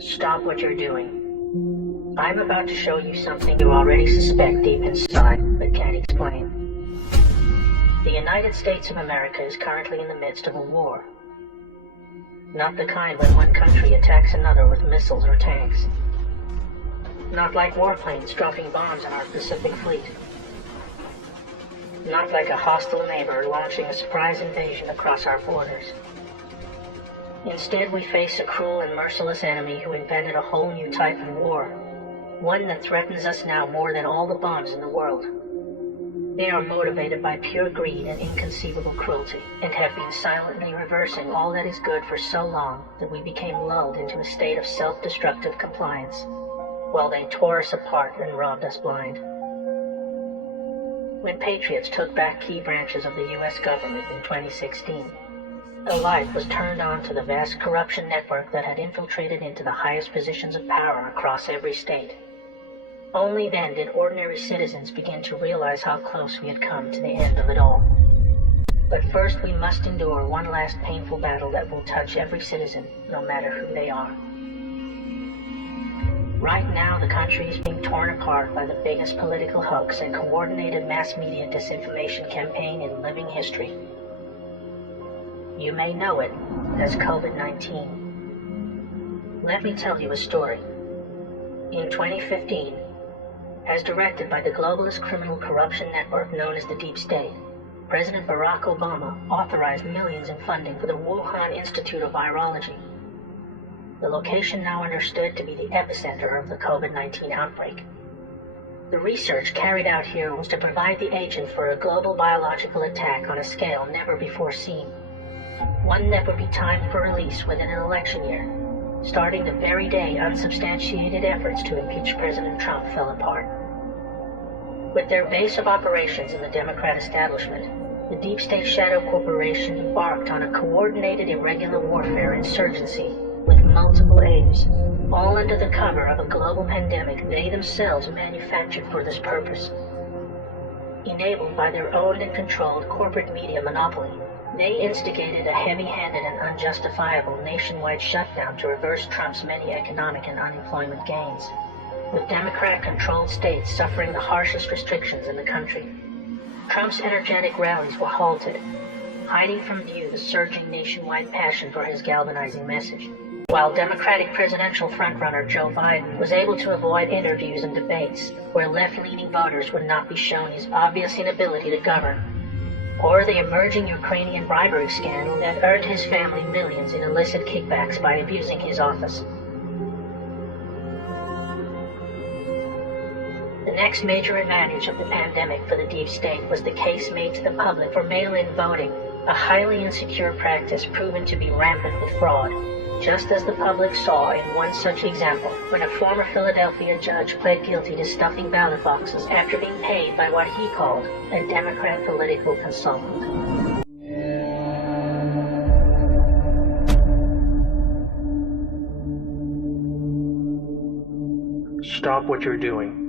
Stop what you're doing. I'm about to show you something you already suspect deep inside, but can't explain. The United States of America is currently in the midst of a war. Not the kind when one country attacks another with missiles or tanks. Not like warplanes dropping bombs on our Pacific Fleet. Not like a hostile neighbor launching a surprise invasion across our borders. Instead, we face a cruel and merciless enemy who invented a whole new type of war. One that threatens us now more than all the bombs in the world. They are motivated by pure greed and inconceivable cruelty, and have been silently reversing all that is good for so long that we became lulled into a state of self-destructive compliance, while they tore us apart and robbed us blind. When patriots took back key branches of the U.S. government in 2016, the light was turned on to the vast corruption network that had infiltrated into the highest positions of power across every state. Only then did ordinary citizens begin to realize how close we had come to the end of it all. But first we must endure one last painful battle that will touch every citizen, no matter who they are. Right now, the country is being torn apart by the biggest political hoax and coordinated mass media disinformation campaign in living history. You may know it as COVID-19. Let me tell you a story. In 2015, as directed by the globalist criminal corruption network known as the Deep State, President Barack Obama authorized millions in funding for the Wuhan Institute of Virology, the location now understood to be the epicenter of the COVID-19 outbreak. The research carried out here was to provide the agent for a global biological attack on a scale never before seen. One that would be timed for release within an election year, starting the very day unsubstantiated efforts to impeach President Trump fell apart. With their base of operations in the Democrat establishment, the Deep State Shadow Corporation embarked on a coordinated irregular warfare insurgency with multiple aims, all under the cover of a global pandemic they themselves manufactured for this purpose. Enabled by their owned and controlled corporate media monopoly, they instigated a heavy-handed and unjustifiable nationwide shutdown to reverse Trump's many economic and unemployment gains, with Democrat-controlled states suffering the harshest restrictions in the country. Trump's energetic rallies were halted, hiding from view the surging nationwide passion for his galvanizing message, while Democratic presidential frontrunner Joe Biden was able to avoid interviews and debates where left-leaning voters would not be shown his obvious inability to govern, or the emerging Ukrainian bribery scandal that earned his family millions in illicit kickbacks by abusing his office. The next major advantage of the pandemic for the Deep State was the case made to the public for mail-in voting, a highly insecure practice proven to be rampant with fraud, just as the public saw in one such example when a former Philadelphia judge pled guilty to stuffing ballot boxes after being paid by what he called a Democrat political consultant. Stop what you're doing.